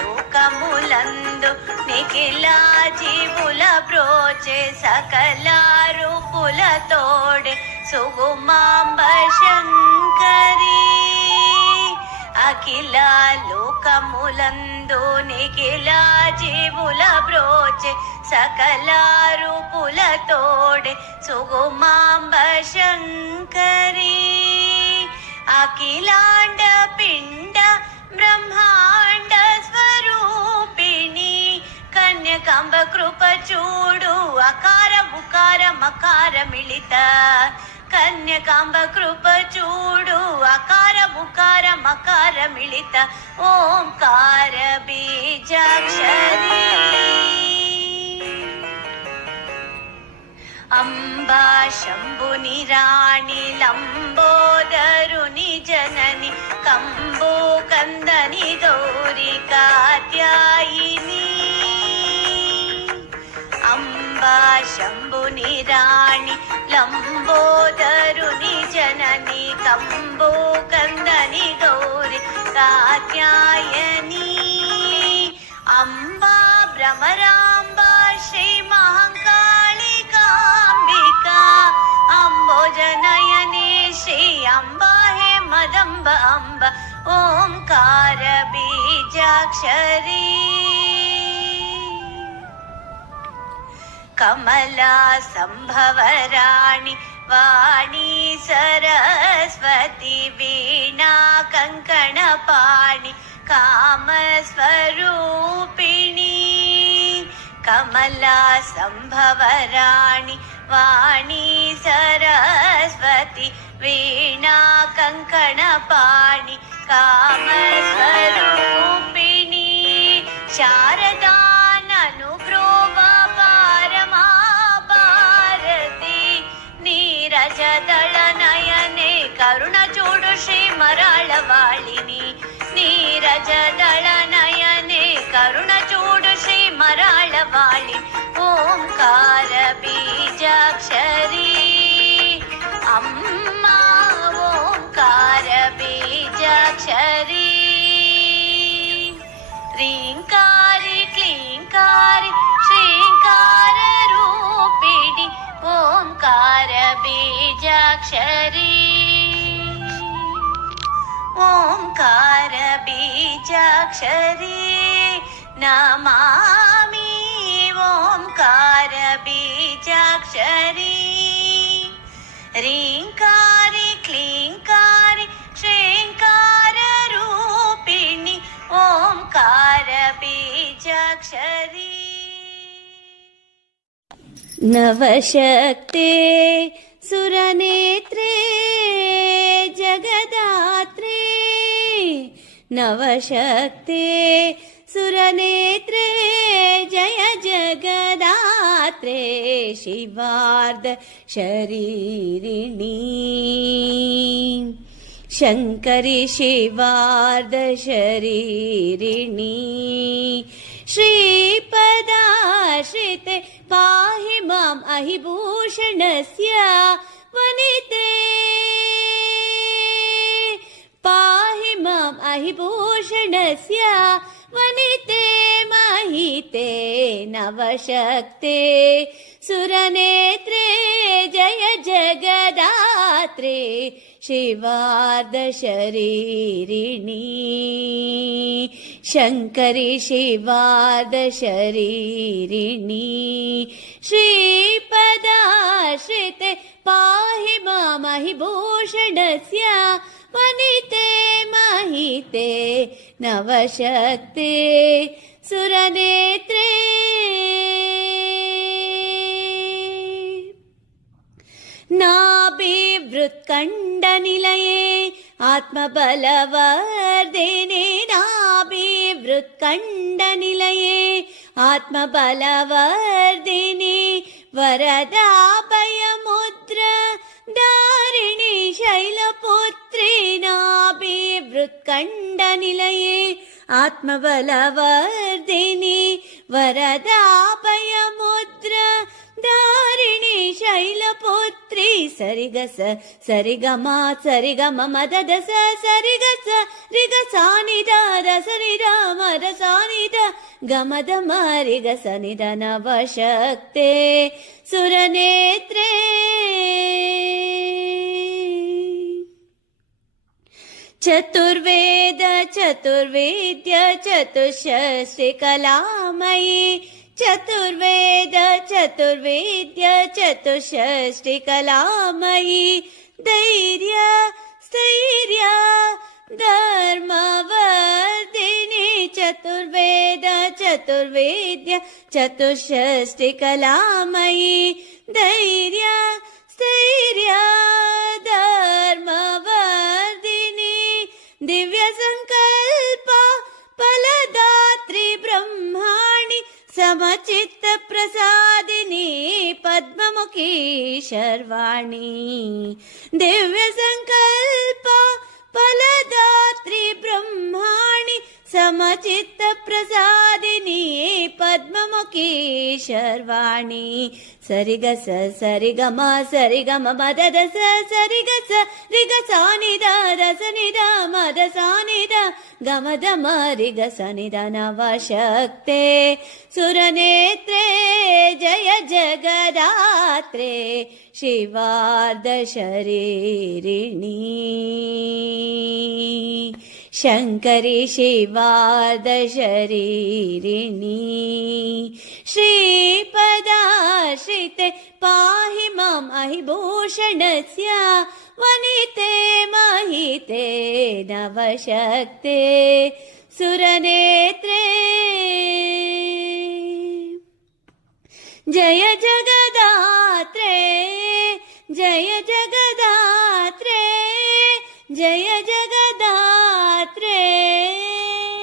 లోకములందు నిఖిల జీవుల బ్రోచే సకల రూపుల తోడే సుగుమాంబ శంకరి. అఖిల లోకములందు నిఖిల జీవుల బ్రోచే సకల రూపుల తోడే సుగుమాంబ శంకరి. అఖిలాండ పిండ బ్రహ్మాండ స్వరూపిణి కన్యకాంబ కృప చూడు అకార ఉకార మకార మిళిత. కన్యకాంబ కృప చూడు అకార ఉకార మకార మిళిత ఓంకార బీజాక్షరి. అంబా శంభుని రాణి లంబోదరుని జనని కంబో కందని గౌరి కాత్యాయిని. అంబా శంభుని రాణి లంబోదరుని జనని కంబో కందని గౌరి కాత్యాయని. అంబా భ్రమరాంబా శ్రీ మహంకాళికాంబికా అంబోజనయని శ్రీ అంబా హే మదంబ అంబ ఓంకార బీజాక్షరి. కమలా సంభవరాణి వాణి సరస్వతి వీణా కంకణ పాణి కామస్వరూపిణి. కమలా సంభవరాణి వాణి సరస్వతి వీణా కంకణ పాణి కామస్వరూపిణి. శారదా నను బ్రోవ పారమా భారతి నీరజదళ నయనే కరుణ చూడు శ్రీ మరాళవాళిని. నీరజదళ నయనే కరుణ చూడు శ్రీ మరాళవాళి ఓంకార బీజాక్షరి. అమ్మా ఓంకార బీజాక్షరి. రీంకారి క్లీంకారి శ్రీంకార రూపిణి ఓంకార బీజాక్షరి. ఓంకార బీజాక్షరి నమామి ఓంకార బీజాక్షరి. రీంకారి క్లీంకారి శ్రీంకార రూపిణి ఓంకార బీజాక్షరి. నవశక్తే సురనేత్రే జగదాత్రే. నవశక్తే సురనేత్రే జయ జగదాత్రే శివార్ధ శరీరిణి. శంకరి శివార్ధ శరీరిణి. శ్రీపదాశ్రితే పాహి మాం అహిభూషణస్య వనితే. పాహి మాం అహిభూషణస్య వనితే మహితే. నవశక్తే సురనేత్రే జయ జగదాత్రే శివార్ధ శరీరిణి. శంకరి శివార్ధ శరీరిణి. శ్రీపదాశ్రితే పాహి మామహిభూషణస్య వనితే మహితే. నవశక్తే సురనేత్రే. नाभिवृत्कण्डनिलये आत्मबलवर्धिने. नाभिवृत्कण्डनिलये आत्मबलवर्धिने. वरदाभयमुद्र धारिणि शैलपुत्री. नाभिवृत्कण्डनिलये आत्मबलवर्धिनि. वरदाभयमुद्र धारिणि शैलपुत्री ಸರಿಗಸ ಸರಿಗಮ ಸರಿಗಮ ಮದದ ಸರಿಗಸ ರಿಗಸಾನಿದ ರಸನಿದ ಮರಸಾನಿದ ಗಮದ ಮರಿಗಸ ನಿದ ನವಶಕ್ತೆ ಸುರನೇತ್ರೇ ಚತುರ್ವೇದ ಚತುರ್ವಿದ್ಯ ಚತುಷ್ಷಷ್ಟಿ ಕಲಾಮಯಿ ಚತುರ್ವೇದ ಚತುರ್ವಿದ್ಯ ಚತುಷ್ಷಷ್ಟಿ ಕಲಾಮಯಿ ಧೈರ್ಯ ಸ್ಥೈರ್ಯ ಧರ್ಮವರ್ಧಿನಿ ಚತುರ್ವೇದ ಚತುರ್ವಿದ್ಯ ಚತುಷ್ಷಷ್ಟಿ ಕಲಾಮಯಿ ಧೈರ್ಯ ಸ್ಥೈರ್ಯ ಧರ್ಮವರ್ಧಿನಿ ದಿವ್ಯ ಸಂಕಲ್ಪ ಫಲದಾತ್ರಿ ಬ್ರಹ್ಮಾಣಿ ಸಮಚಿತ್ತ ಪ್ರಸಾದಿನಿ ಪದ್ಮಮುಖಿ ಶರ್ವಾಣಿ ದಿವ್ಯ ಸಂಕಲ್ಪ ಫಲದಾತ್ರಿ ಬ್ರಹ್ಮಾಣಿ ಸಮಚಿತ್ತ ಪ್ರಸಾದಿನಿ ಪದ್ಮಮುಖಿ ಶರ್ವಾಣಿ ಸರಿಗಸ ಸರಿಗಮ ಸರಿಗಮ ಮದದ ಸರಿಗಸ ರಿಗಸಾನಿದ ರಸನಿದ ಮದಸಾನಿದ ಗಮದ ಮರಿಗಸನಿದ ನವಶಕ್ತೆ ಸುರನೇತ್ರೇ ಜಯ ಜಗದಾತ್ರೆ ಶಿವಾರ್ಧ ಶರೀರಿಣಿ ಶಂಕರಿ ಶಿವಾರ್ಧ ಶರೀರಿಣಿ ಶ್ರೀಪದಾಶ್ರಿತೆ ಪಾಹಿ ಮಾಂ ಅಹಿಭೂಷಣಸ್ಯ ವನಿತೆ ಮಹಿತೆ ನವಶಕ್ತೆ ಸುರನೇತ್ರೇ ಜಯ ಜಗದಾತ್ರೆ ಜಯ